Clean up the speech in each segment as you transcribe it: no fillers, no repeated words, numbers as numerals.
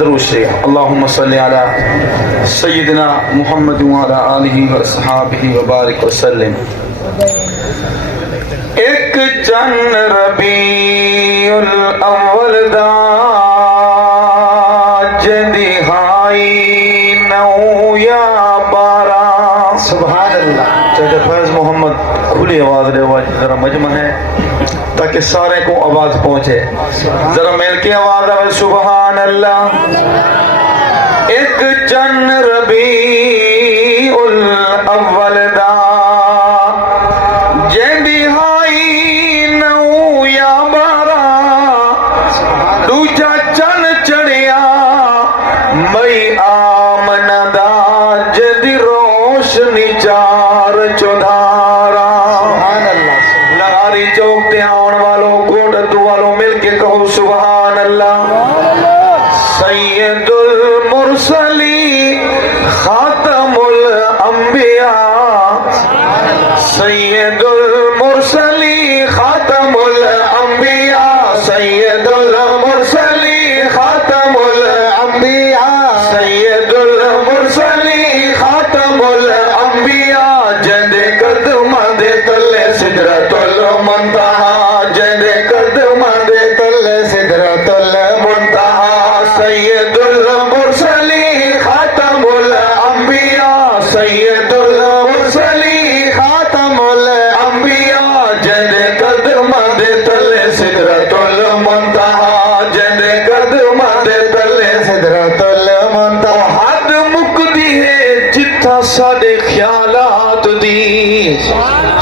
درود شریف. اللهم صل على سيدنا محمد وعلى آله وصحابه وبارك وسلم. ایک چند ربیع الاول دا جدہائی نو یا بارہ. سبحان اللہ. چاہتے فیض محمد کھلی آواز رہے ہوا ذرا مجمع ہے تاکہ سارے کو آواز پہنچے. ذرا مل کے آواز آئے سبحان اللہ. ایک چند ربیع الاول دا جدہائی نو یا بارہ. دوجا چند چڑیا مئی آمن دا جد روشنی چار چودھارا. لہاری چوک تے آن والوں گوڑت والوں مل کے کہو سبحان اللہ. سید المرسلین خاتم الانبیاء. سید المرسلین خاتم الانبیاء. سید المرسلین خاتم الانبیاء. سید المرسلین خاتم الانبیاء. جد قدم دے تلے سدرۃ المنتہا. جد قدم دے تلے سدرۃ المنتہا. سید المرسلین خاتم الانبیاء. سید المرسلین خاتم الانبیاء. جد قدم دے تلے سدرۃ المنتہا. جد قدم دے تلے سدرۃ المنتہا. حد مکدی ہے جتھا ساڈے خیالات دی.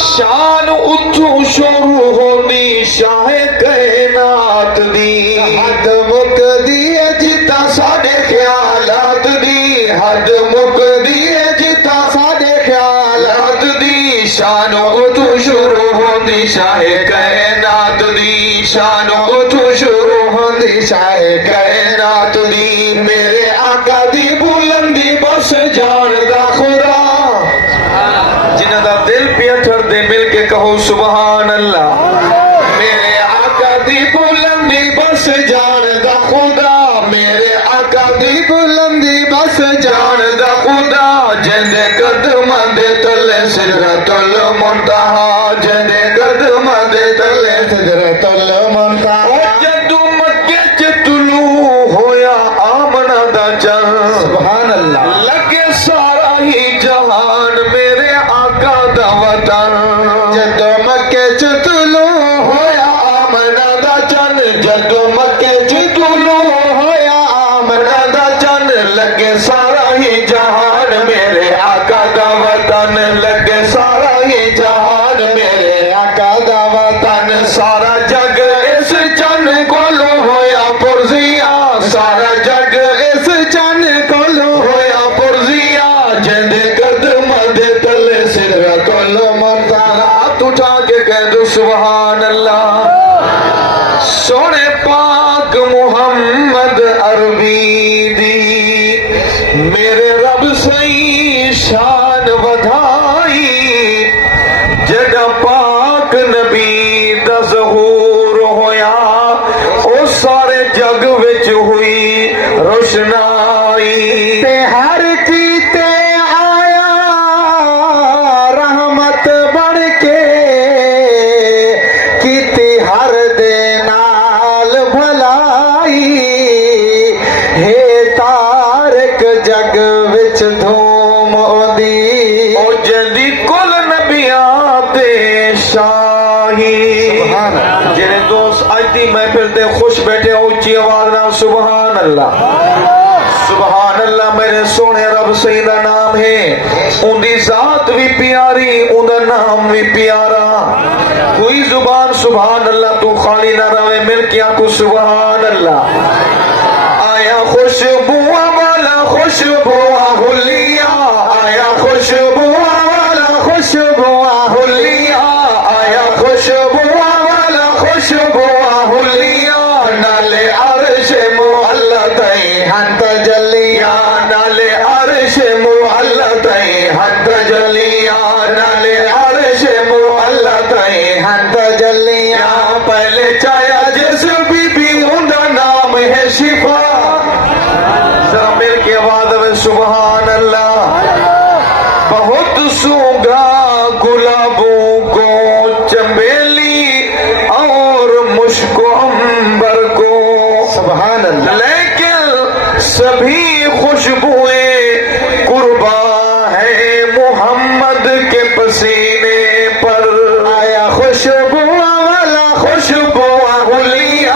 شان اچھو شروع ہوندی شاہ کائنات دی. حد مکدی ہے جتھا ساڈے خیالات دی. حد مکدی ہے جتھا ساڈے خیالات دی. شان اچھو شروع ہوندی شاہ کائنات دی. شان اچھو شروع ہوندی شاہ کائنات دی. میرے آقا دی بلندی بس جان دا خدا. جنہ دا دل پیا تھر دے مل کے کہو سبحان اللہ. میرے آقا دی بلندی بس جان دا خدا. میرے آقا دی بلندی بس جان دا خدا. جند قدم دے تلے سدرۃ المنتہا. جند قدم دے تلے سدرۃ المنتہا. جدو مکے چ طلوع ہویا آمنہ دا چند. سبحان اللہ. لگے سارا ہی جہان میرے آقا دا وطن. جدو مکے چ طلوع ہویا آمنہ دا چند. جدو مکے چ طلوع ہویا آمنہ دا چند. لگے سارا ہی جہان میرے آقا دا وطن. لگے سارا ہی جہان میرے آقا دا وطن. سارا جگ اس چند کولو ہویا پرزیا. سارا جگ اس چند کولو ہویا پرزیا. جند قدم دے تلے سدرۃ المنتہا. ہاتھ اٹھا کے کہہ دو سبحان اللہ. سونے پاک محمد عربی دی میرے رب سئی شان ودھائی. جڑا پاک نبی دا ظہور ہویا او سارے جگ وچ ہوئی روشنائی. تے ہر کیتے آیا رحمت بڑھ کے. کیتی ہر دے نال بھلائی. ہے تارک جگ وچ دھوم اودی. او جدی کل نبیاں تے شاہی. جنہیں دوست آج دی محفل تے خوش بیٹھے اونچی آواز نال سبحان اللہ. سبحان اللہ. میرے سونے رب سید دا نام ہے. ان دی ذات بھی پیاری, ان دا نام بھی پیارا. کوئی زبان سبحان اللہ تو خالی نہ رہے. مل کے آنکھو سبحان اللہ. آیا خوشبو والا خوشبو حلیہ. آیا خوشبو والا خوشبو حلیہ. آیا خوشبو والا خوشبو حلیہ. نالے عرش معلا تئی ہنت جلیا. نالے عرش معلا تئی ہنت جلیا. نالے عرش معلا تئی ہنت جلیا. پہلے چایا جس بی بی ان دا نام ہے شفا. سبحان اللہ. بہت سونگا گلابوں کو چمیلی اور مشک و عنبر کو. سبحان اللہ. لیکن سبھی خوشبوئیں قربا ہے محمد کے پسینے پر. آیا خوشبو والا خوشبو حلیہ,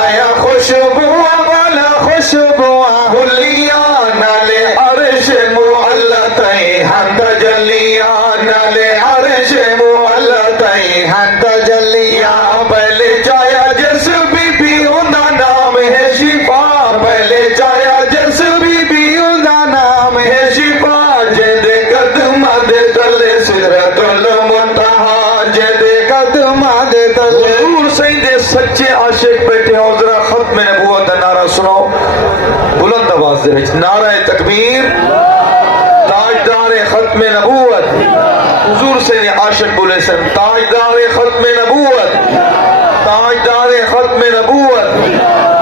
آیا خوشبو والا خوشبو حلیہ, نالے عرش معلتیں ہم تجلیہ, نالے عرش معلتیں ہم تجلیہ. پہلے چایا جس بی بی اوندا نام ہے شفا, پہلے چایا جس بی بی اوندا نام ہے شفا. جد قدم دے تلے سدرۃ المنتہا, جد قدم دے تلے. حضور سید سچے عاشق بیٹھے ہو, ذرا ختم نبوت کا نعرہ سنو بلند آواز دے وچ. نعرہ تکبیر, تاجدار ختم نبوت حضور سید عاشق بولے سن. تاجدار ختم نبوت, تاجدار ختم نبوت,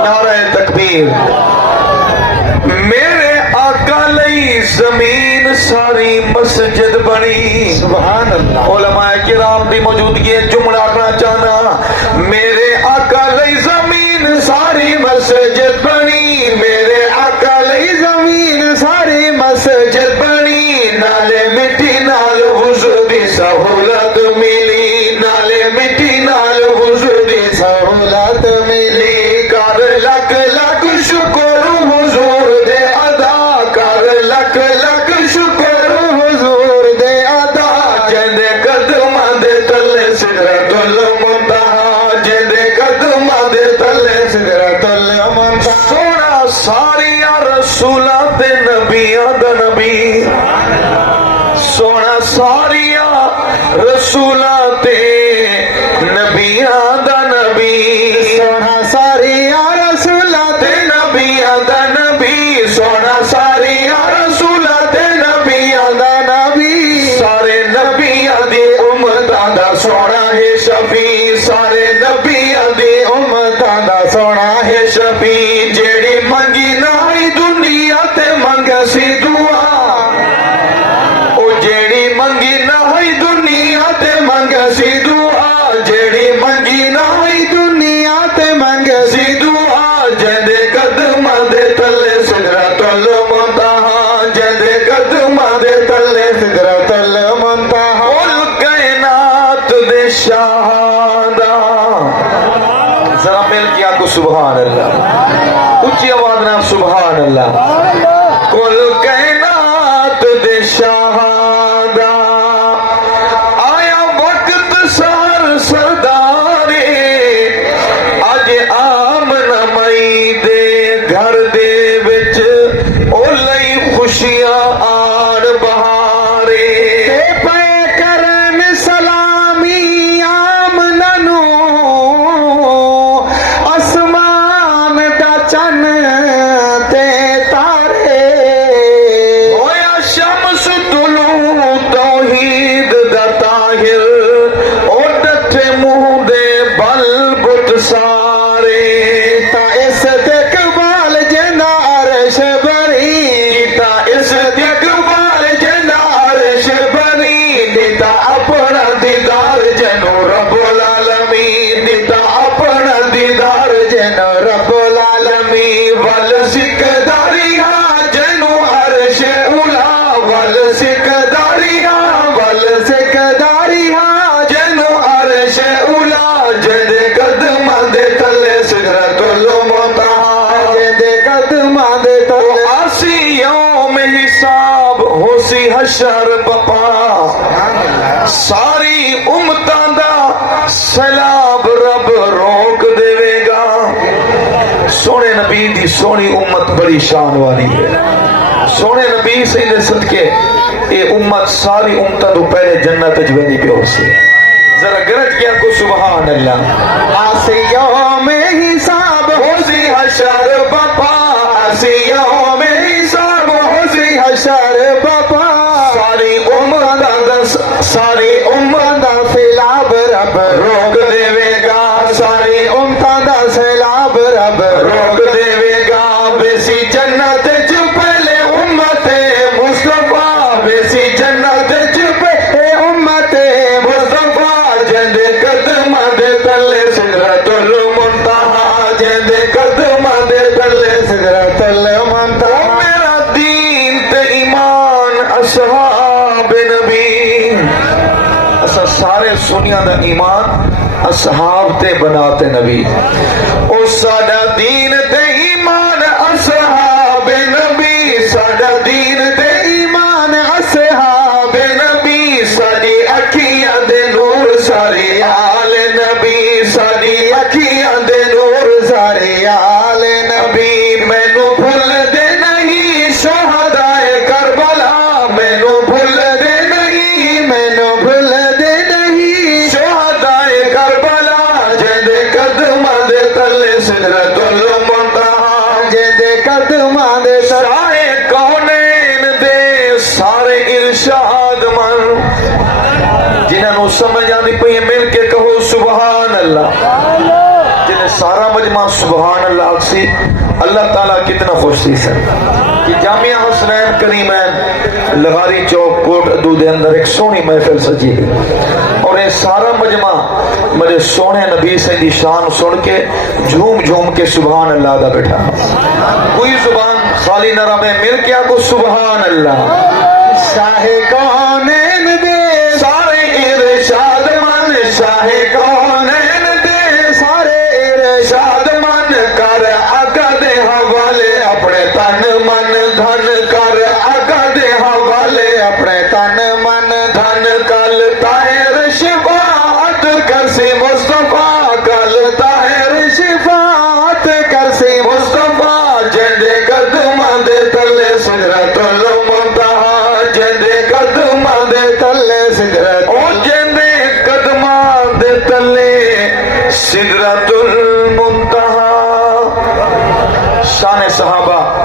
نعرہ تکبیر. میرے آقا لئی زمین ساری مسجد بنی. سبحان اللہ. علماء کرام دی موجودگی جملہ آکھنا چاہنا. میرے آقا لئی زمین ساری مسجد بنی, میرے آقا لئی زمین ساری مسجد بنی. نالے مٹی نال حضور دی سہولت ملی, نالے مٹی نال حضور دی سہولت ملی. کر لک لک شکر حضور دے ادا, کر لک لک شکر حضور دے ادا. جند قدم دے تلے سدرۃ المنتہا, جند قدم دے تلے سدرۃ المنتہا. سونا ساریا رسولاں تے نبیاں دا نبی, سونا ساریا رسولاں تے نبیاں دا نبی, سونا ساریا رسولاں تے نبیاں دا نبی, سونا ساریا رسولاں تے نبیاں دا نبی. سارے نبیاں دی امتاں دا سونا ہے شفیع, سارے نبیاں دی امتاں دا سونا ہے شفیع. جیڑی منگی نائی دنیا تے منگ سی دعا, او جیڑی منگی نائی دنیا تے منگ سی دعا, جیڑی منگی نائی دنیا تے منگ سی دعا. جند قدم دے تلے سدرۃ المنتہا, جند قدم دے تلے سدرۃ المنتہا. کل کائنات دے شہادہ, ذرا مل کے آپ کو سبحان اللہ, اونچی آواز نام سبحان اللہ. کل کائنات دے شہادہ, آیا وقت سر سردارے, اج آمنا مئی دے گھر دے وچ او لئی خوشیاں آن بہارے. پے کرن سلامی آمنا نو, آسمان دا چن تے تارے. ہویا شمس طلوع توحید دا طاہر, او ڈٹھے منہ دے بل بت سارے. تا اس دے اقبال جنا عرش بری, تا اس دے اقبال جنا عرش بری. دیتا اپنا دیدار جنو رب العالمین, دیتا اپنا دیدار جنو رب العالمین. ول سکداری ہاں جنو عرش اولا, ول سکداری ہاں, ول سکداری ہاں جنو عرش اولا. جند قدم دے تلے سدرۃ المنتہا, جند قدم دے تلے. آسی یوم حساب ہوسی حشر بپا, ساری امتاں دا سیلاب رب روک دے گا. سونے نبی دی سونی امت بڑی شان والی ہے. سونے نبی سید صدقے اے امت ساری امتاں تو پہلے جنت وچ ویندی پئی ہوسی. ذرا گرج کیا کو سبحان اللہ. آسی یوم حساب ہوسی حشر بپا, آسی یوم حساب ہوسی حشر بپا. ساری امت دا ساری امت دا سیلاب رب روک دے گا, ساری امت دا سیلاب رب روک دے گا. بیسی جنت چ پہلے امت جندے قدماں دے تلے سدرتل منتہا میرا دین تے ایمان اصحاب نبی اسا سارے سنیاں دا ایمان اصحاب تے بناتے نبی او ساڈا دین تے ایمان اصحاب نبی ساڈا دین تے ایمان اصحاب نبی ساڈی اکھیاں دے نور سارے آل نبی ساڈی اکھیاں دے نور سارے آل نبی مینوں بھول دے نہیں شہدائے کربلا مینوں بھول دے نہیں مینوں بھول دے نہیں شہدائے کربلا جندے قدماں دے تلے سدرۃ المنتہا جندے قدماں دے سارے کونین دے سارے ارشاد من جنہاں نو سمجھ آندی پئی مل کے کہو سبحان اللہ جنہیں سارا مجمع سبحان اللہ سی اللہ تعالیٰ کتنا خوش تھی سر کہ جامعہ حسنین کریمین لغاری چوک کوٹ ادو دے اندر ایک سونی محفل سجی ہے اور یہ سارا مجمع مجھے سونے نبی سے دی شان سن کے جھوم جھوم کے سبحان اللہ دا بیٹھا کوئی زبان خالی نہ رہے مل کے آپ کو سبحان اللہ شاہ کونین دے سارے ارشاد من شاہ کونین دے سارے ارشاد من کر آقا دے حوالے اپنے تن من دھن کر آقا دے حوالے اپنے تن من دھن کل طاہر شفاعت کرسی مصطفیٰ کل طاہر شفاعت کرسی مصطفیٰ جندے قدماں دے تلے سدرۃ المنتہا جندے قدماں دے تلے سدرۃ او جندے قدماں دے تلے سدرۃ المنتہا شان صحابہ